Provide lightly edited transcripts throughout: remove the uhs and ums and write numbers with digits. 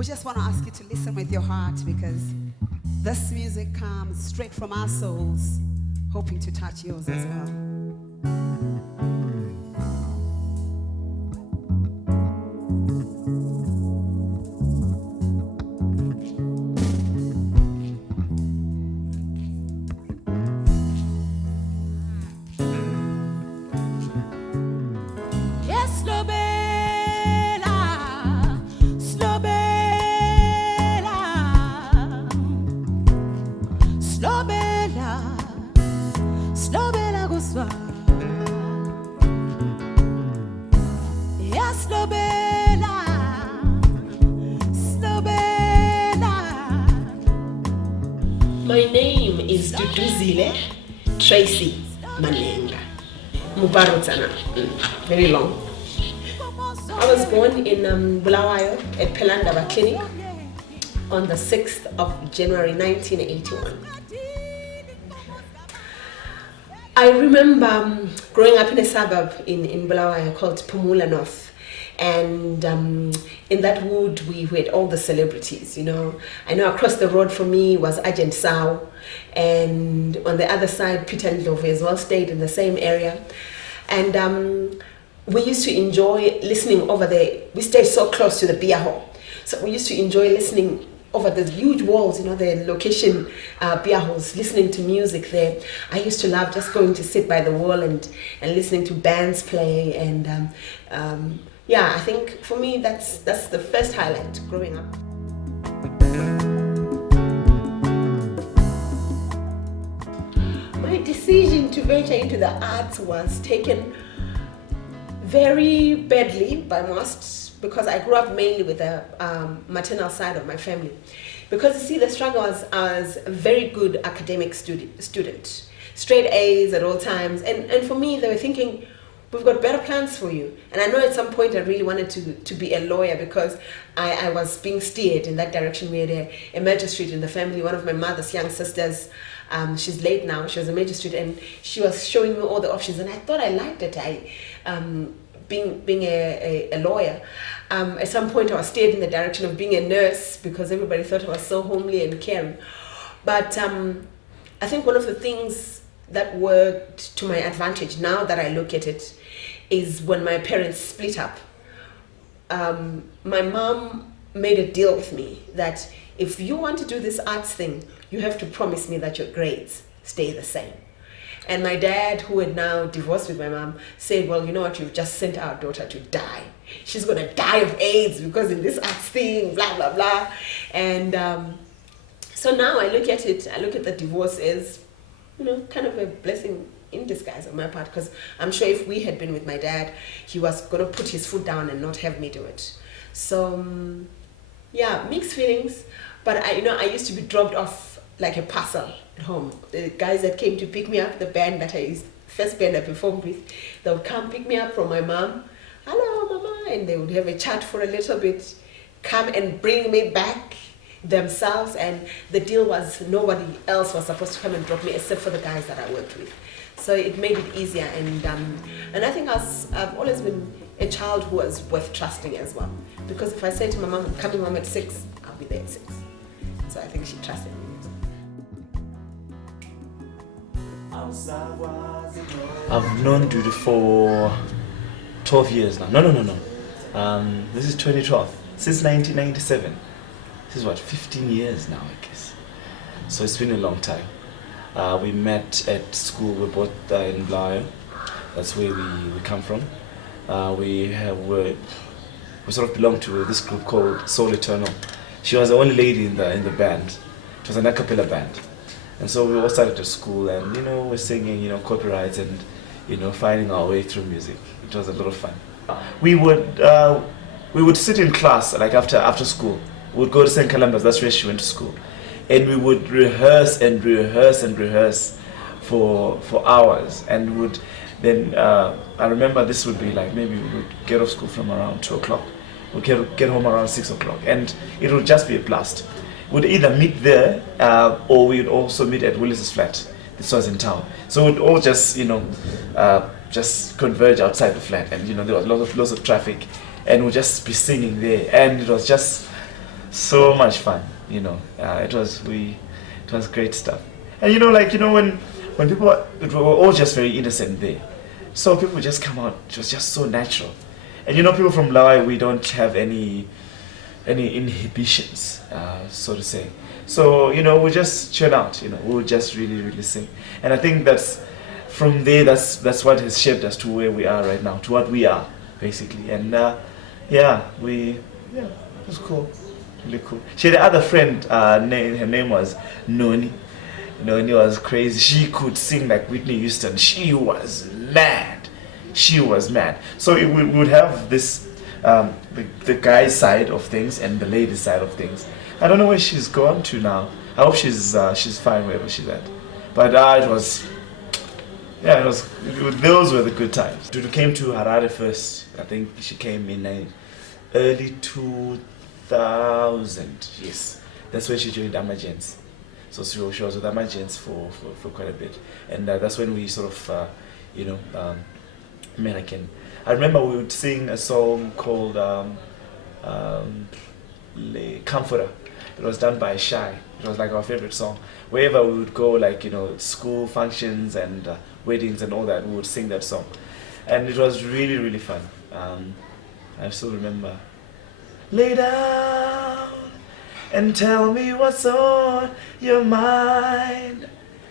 We just want to ask you to listen with your heart, because this music comes straight from our souls, hoping to touch yours as well. My name is Dudu Manhenga. Mubarutsana. Very long. I was born in Bulawayo at Pelandaba Clinic on the 6th of January 1981. I remember growing up in a suburb in Bulawayo called Pumula North. And in that wood, we had all the celebrities, you know. I know across the road from me was Agent Sao. And on the other side, Peter Ndlovu as well stayed in the same area. And we used to enjoy listening over there. We stayed so close to the beer hall. So we used to enjoy listening over the huge walls, you know, the location beer halls, listening to music there. I used to love just going to sit by the wall and listening to bands play. And yeah, I think for me that's the first highlight growing up. My decision to venture into the arts was taken very badly by most, because I grew up mainly with the maternal side of my family. Because you see, the struggle was I was a very good academic student, straight A's at all times, and for me they were thinking, we've got better plans for you. And I know at some point I really wanted to be a lawyer, because I was being steered in that direction. We had a magistrate in the family, one of my mother's young sisters. She's late now. She was a magistrate, and she was showing me all the options, and I thought I liked it. Being a lawyer. At some point I was steered in the direction of being a nurse, because everybody thought I was so homely and caring. But I think one of the things that worked to my advantage, now that I look at it, is when my parents split up. My mom made a deal with me that if you want to do this arts thing, you have to promise me that your grades stay the same. And my dad, who had now divorced with my mom, said, well, you know what, you've just sent our daughter to die. She's going to die of AIDS because in this arts thing, blah, blah, blah. And so now I look at it, I look at the divorce as, you know, kind of a blessing in disguise on my part, because I'm sure if we had been with my dad, he was going to put his foot down and not have me do it. So, yeah, mixed feelings. But I used to be dropped off like a parcel at home. The guys that came to pick me up, the band that first band I performed with, they would come pick me up from my mom. Hello, mama, and they would have a chat for a little bit, come and bring me back themselves. And the deal was nobody else was supposed to come and drop me except for the guys that I worked with. So it made it easier, and I think I've always been a child who was worth trusting as well. Because if I say to my mom, I'm coming home at 6, I'll be there at 6. So I think she trusted me. I've known Dudu for 12 years now. No. This is 2012. Since 1997. This is what, 15 years now, I guess. So it's been a long time. We met at school. We're both in Blaio. That's where we come from. We sort of belong to this group called Soul Eternal. She was the only lady in the band. It was an a cappella band. And so we all started at school, and we're singing, copyrights, and finding our way through music. It was a lot of fun. We would sit in class like after school. We would go to St. Columbus. That's where she went to school, and we would rehearse for hours. And would then I remember this would be like, maybe we would get off school from around 2 o'clock. We'd get home around 6 o'clock, and it would just be a blast. We'd either meet there or we'd also meet at Willis's flat. This was in town. So we'd all just, just converge outside the flat, and there was lots of traffic, and we'd just be singing there, and it was just so much fun. It was great stuff. And when people, it were all just very innocent there. So people would just come out. It was just so natural. And people from Lawai, we don't have any inhibitions, so to say. So we just chill out. We'll just really, really sing. And I think from there, that's what has shaped us to where we are right now, to what we are basically. And it was cool, really cool. She had another friend. Her name was Noni. Noni was crazy. She could sing like Whitney Houston. She was mad. So we would have this the guy's side of things and the lady's side of things. I don't know where she's gone to now. I hope she's fine wherever she's at. But those were the good times. Dudu came to Harare first. I think she came in early 2000. Yes, that's when she joined Amagents. So she was with Amagents for quite a bit, and that's when we sort of met again. I remember we would sing a song called Le Comforter. It was done by Shy. It was like our favorite song. Wherever we would go, like school functions and weddings and all that, we would sing that song, and it was really, really fun. I still remember. Lay down and tell me what's on your mind.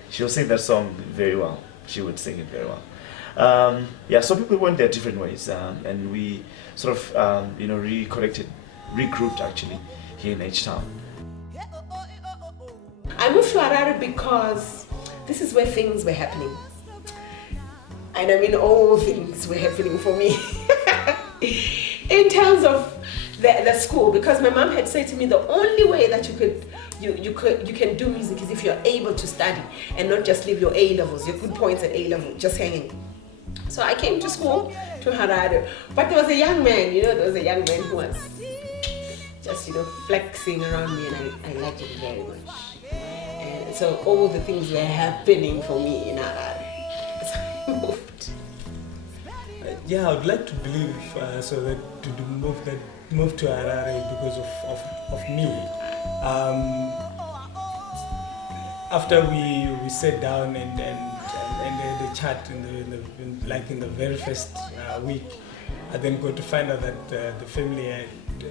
She'll sing that song very well. She would sing it very well. So people went their different ways, and we sort of regrouped actually here in H-Town. I moved to Harare because this is where things were happening. And I mean, all things were happening for me. In terms of the school, because my mom had said to me the only way that you can do music is if you're able to study and not just leave your A levels, your good points at A level, just hanging. So I came to school to Harare, but there was a young man, who was just flexing around me, and I liked it very much. And so all the things were happening for me in Harare. So I moved. I would like to believe so that to move to Harare because of me. After we sat down and the chat in the very first week, I then got to find out that the family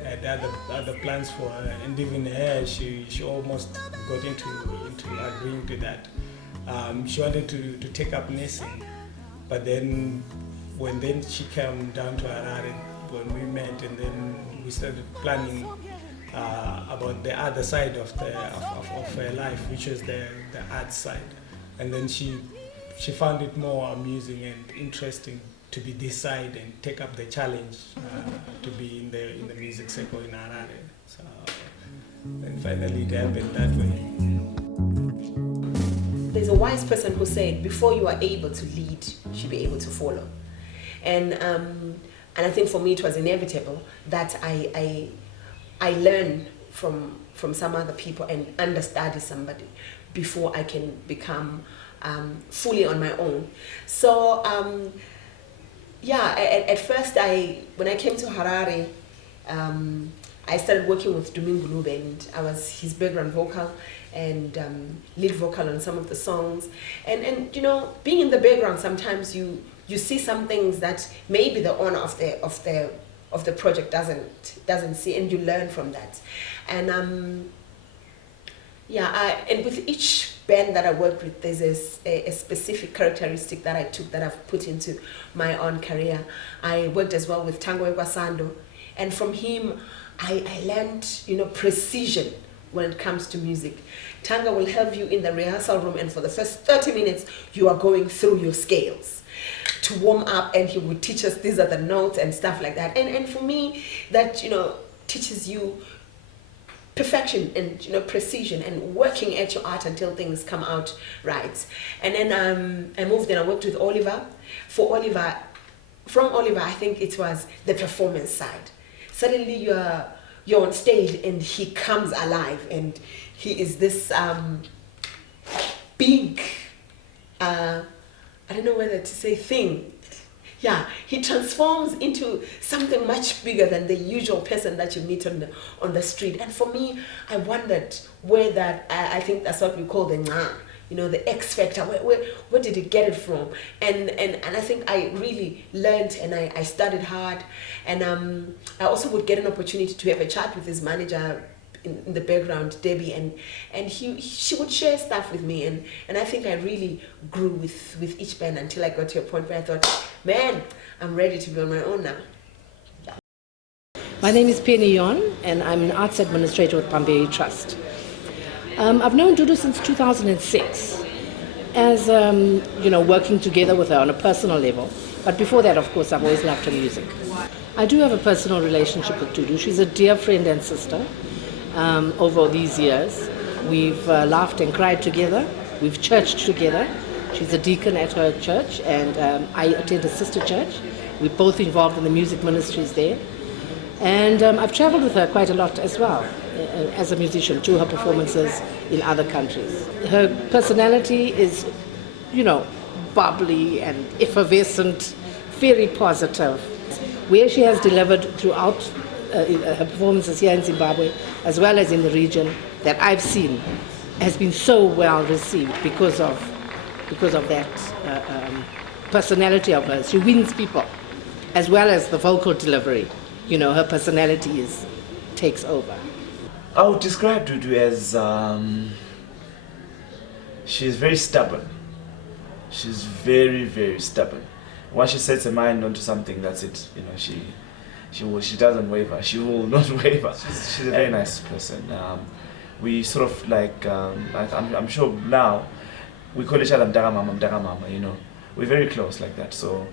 had other plans for her, and even her, she almost got into agreeing to that. She wanted to take up nursing, but then when she came down to Harare, when we met, and then we started planning about the other side of her life, which was the art side, and then she found it more amusing and interesting to be this side and take up the challenge to be in the music circle in Harare. So, and finally it happened that way. There's a wise person who said, before you are able to lead, you should be able to follow. And I think for me it was inevitable that I learn from some other people and understudy somebody before I can become fully on my own. So at first when I came to Harare, I started working with Dudu Manhenga, and I was his background vocal and lead vocal on some of the songs. And being in the background, sometimes you see some things that maybe the owner of the project doesn't see, and you learn from that. And and with each band that I worked with, there's a specific characteristic that I took that I've put into my own career. I worked as well with Tango Ekwasando, and from him I learned precision when it comes to music. Tango will have you in the rehearsal room, and for the first 30 minutes you are going through your scales to warm up, and he would teach us these are the notes and stuff like that. And for me, that teaches you perfection and precision and working at your art until things come out right. And then I moved and I worked with Oliver. From Oliver, I think it was the performance side. Suddenly you're on stage and he comes alive, and he is this big, I don't know whether to say thing. yeah, he transforms into something much bigger than the usual person that you meet on the street. And for me, I wondered where that, I think that's what we call the nga, you know, the X factor. Where did he get it from? And I think I really learned, and I studied hard. And I also would get an opportunity to have a chat with his manager in the background, Debbie, and she would share stuff with me, and I think I really grew with each band until I got to a point where I thought, man, I'm ready to be on my own now. My name is Penny Yon, and I'm an arts administrator with Pamberi Trust. I've known Dudu since 2006, as working together with her on a personal level. But before that, of course, I've always loved her music. I do have a personal relationship with Dudu. She's a dear friend and sister. Over these years, we've laughed and cried together. We've churched together. She's a deacon at her church, and I attend a sister church. We're both involved in the music ministries there. And I've traveled with her quite a lot as well, as a musician, to her performances in other countries. Her personality is, bubbly and effervescent, very positive. Where she has delivered throughout her performances here in Zimbabwe, as well as in the region that I've seen, has been so well received because of that personality of hers. She wins people, as well as the vocal delivery. Her personality takes over. I would describe Dudu as she's very stubborn. She's very, very stubborn. Once she sets her mind onto something, that's it. She doesn't waver. She will not waver. She's a very nice person. We sort of I'm sure now we call each other Mdaga Mama. We're very close like that. So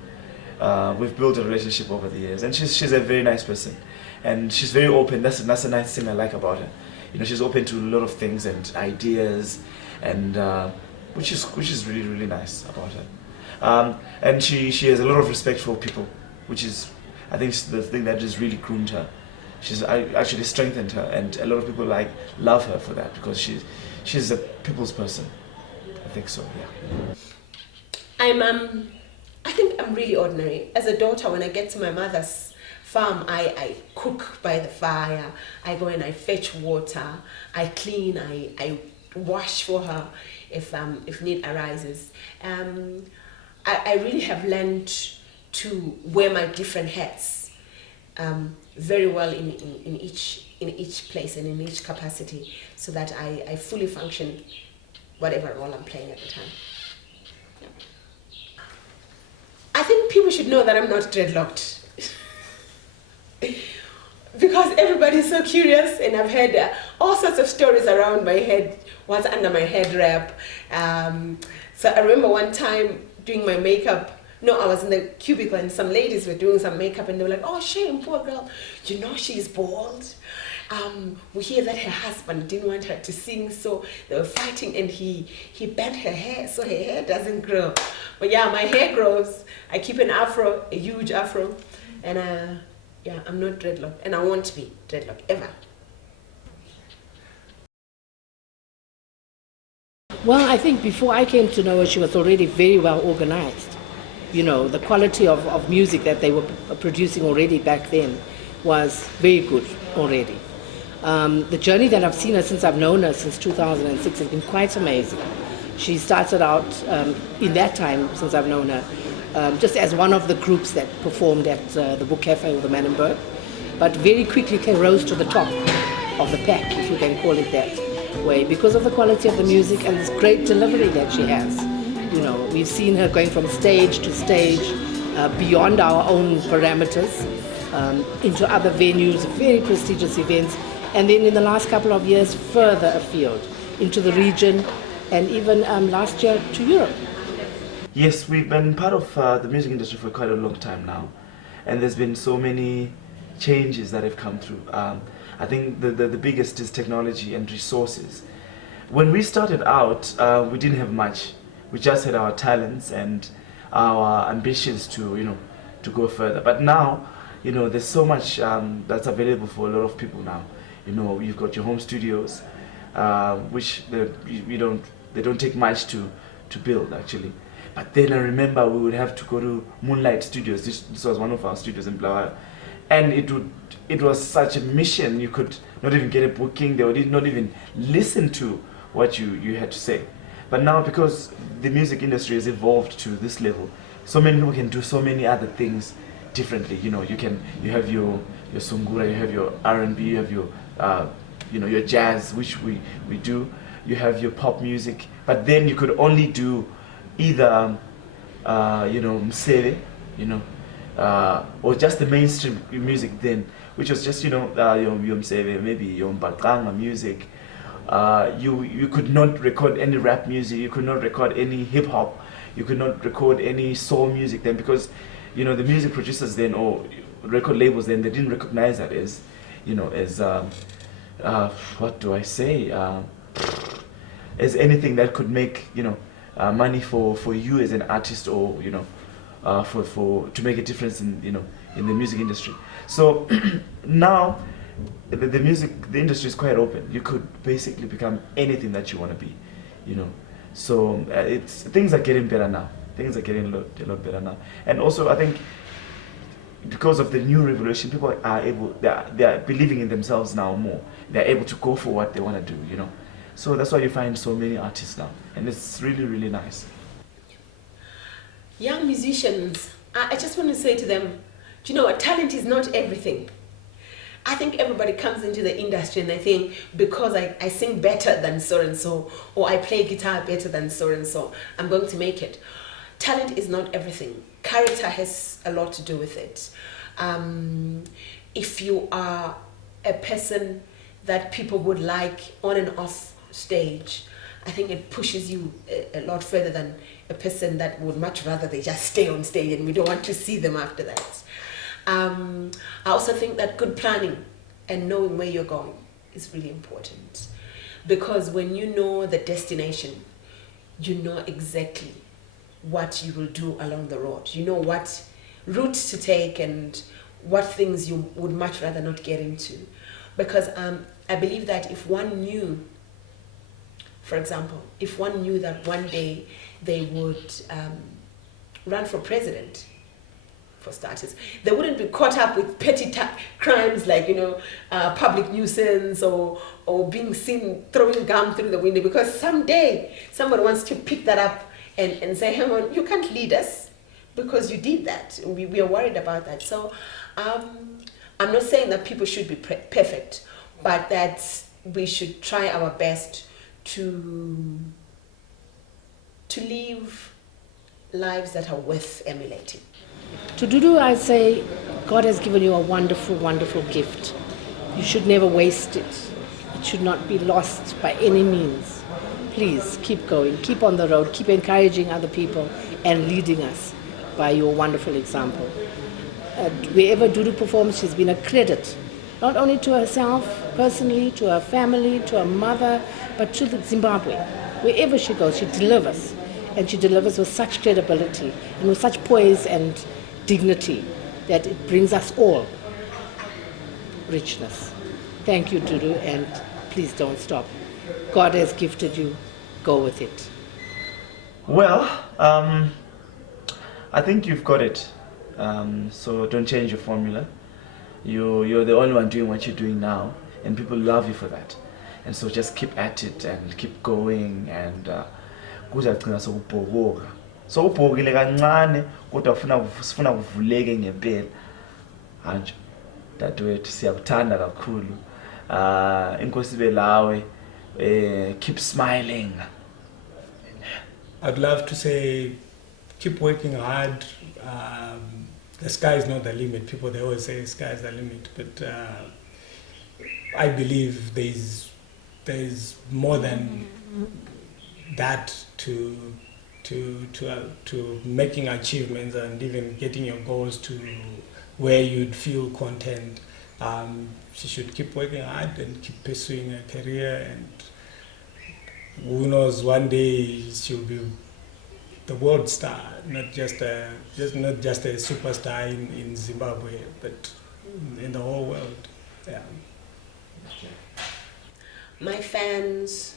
we've built a relationship over the years, and she's a very nice person, and she's very open. That's a nice thing I like about her. She's open to a lot of things and ideas, and which is really, really nice about her. And she has a lot of respect for people, which is, I think, the thing that has really groomed her. She's actually strengthened her, and a lot of people love her for that, because she's a people's person. I think so, yeah. I think I'm really ordinary. As a daughter, when I get to my mother's farm, I cook by the fire. I go and I fetch water. I clean. I wash for her if need arises. I really have learned to wear my different hats very well in each place and in each capacity, so that I fully function whatever role I'm playing at the time. Yeah. I think people should know that I'm not dreadlocked. Because everybody's so curious, and I've heard all sorts of stories around my head, what's under my head wrap. So I remember one time doing my makeup. No, I was in the cubicle and some ladies were doing some makeup, and they were like, "Oh, shame, poor girl. She's bald. We hear that her husband didn't want her to sing, so they were fighting, and he bent her hair so her hair doesn't grow." But yeah, my hair grows. I keep an afro, a huge afro, and I'm not dreadlocked, and I won't be dreadlocked ever. Well, I think before I came to know her, she was already very well organized. The quality of music that they were producing already back then was very good already. The journey that I've seen her since I've known her since 2006 has been quite amazing. She started out in that time, since I've known her, just as one of the groups that performed at the Book Cafe or the Manenberg, but very quickly rose to the top of the pack, if you can call it that way, because of the quality of the music and this great delivery that she has. We've seen her going from stage to stage, beyond our own parameters, into other venues, very prestigious events, and then in the last couple of years further afield, into the region, and even last year to Europe. Yes, we've been part of the music industry for quite a long time now, and there's been so many changes that have come through. I think the biggest is technology and resources. When we started out, we didn't have much. We just had our talents and our ambitions to go further. But now, there's so much that's available for a lot of people now. You've got your home studios, which they don't take much to build actually. But then I remember we would have to go to Moonlight Studios. This was one of our studios in Blair. And it was such a mission. You could not even get a booking. They would not even listen to what you had to say. But now, because the music industry has evolved to this level, so many people can do so many other things differently. You have your sungura, you have your R&B, you have your your jazz, which we do. You have your pop music, but then you could only do either msebe, or just the mainstream music then, which was just your msebe, maybe your mbaqanga music. You could not record any rap music, you could not record any hip hop, you could not record any soul music then, because the music producers then, or record labels then, they didn't recognize that as what do I say, as anything that could make money for you as an artist, or for to make a difference in in the music industry. So now the industry is quite open. You could basically become anything that you want to be, So things are getting better now. Things are getting a lot better now. And also, I think because of the new revolution, people they are believing in themselves now more. They're able to go for what they want to do, So that's why you find so many artists now, and it's really, really nice. Young musicians, I just want to say to them, do you know what? Talent is not everything. I think everybody comes into the industry and they think, because I sing better than so-and-so, or I play guitar better than so-and-so, I'm going to make it. Talent is not everything. Character has a lot to do with it. If you are a person that people would like on and off stage, I think it pushes you a lot further than a person that would much rather they just stay on stage and we don't want to see them after that. I also think that good planning and knowing where you're going is really important, because when you know the destination, you know exactly what you will do along the road. You know what route to take and what things you would much rather not get into. Because I believe that if one knew, for example, if one knew that one day they would run for president, for starters, they wouldn't be caught up with petty crimes like public nuisance or being seen throwing gum through the window, because someday somebody wants to pick that up and say, hang on, you can't lead us because you did that. We are worried about that. So I'm not saying that people should be perfect, but that we should try our best to live lives that are worth emulating. To Dudu, I say, God has given you a wonderful, wonderful gift. You should never waste it. It should not be lost by any means. Please keep going, keep on the road, keep encouraging other people and leading us by your wonderful example. Wherever Dudu performs, she's been a credit, not only to herself personally, to her family, to her mother, but to Zimbabwe. Wherever she goes, she delivers. And she delivers with such credibility and with such poise and dignity that it brings us all richness. Thank you, Dudu, and please don't stop. God has gifted you. Go with it. Well, I think you've got it. So don't change your formula. You're the only one doing what you're doing now, and people love you for that. And so just keep at it and keep going, and kuzagcina sokubhoboka. Sokubhokile kancane kodwa sifuna kuvuleke ngempela. Anjo. Dadewethu siyakuthanda kakhulu. Inkosi belawe. Keep smiling. I'd love to say, keep working hard. The sky is not the limit. People, they always say the sky is the limit, but I believe there's more than that to making achievements and even getting your goals to where you'd feel content. She should keep working hard and keep pursuing her career, and who knows, one day she'll be the world star, not just a superstar in Zimbabwe, but in the whole world. Yeah. My fans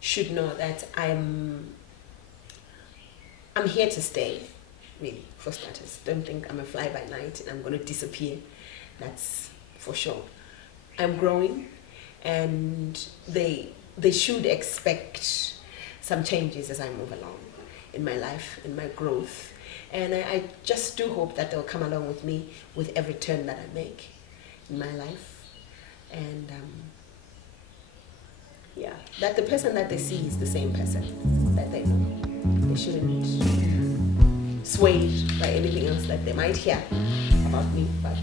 should know that I'm here to stay, really, for starters. Don't think I'm a fly-by-night and I'm going to disappear. That's for sure. I'm growing, and they should expect some changes as I move along in my life, in my growth. And I just do hope that they'll come along with me with every turn that I make in my life. And yeah, that the person that they see is the same person that they know. They shouldn't be swayed by anything else that they might hear about me, but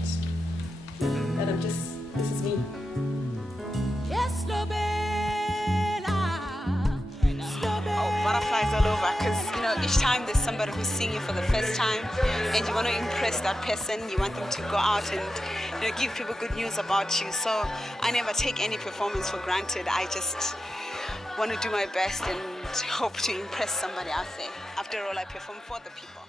that I'm just, this is me. Yes, butterflies all over, because each time there's somebody who's seeing you for the first time and you want to impress that person, you want them to go out and give people good news about you. So I never take any performance for granted. I just want to do my best and hope to impress somebody out there. After all, I perform for the people.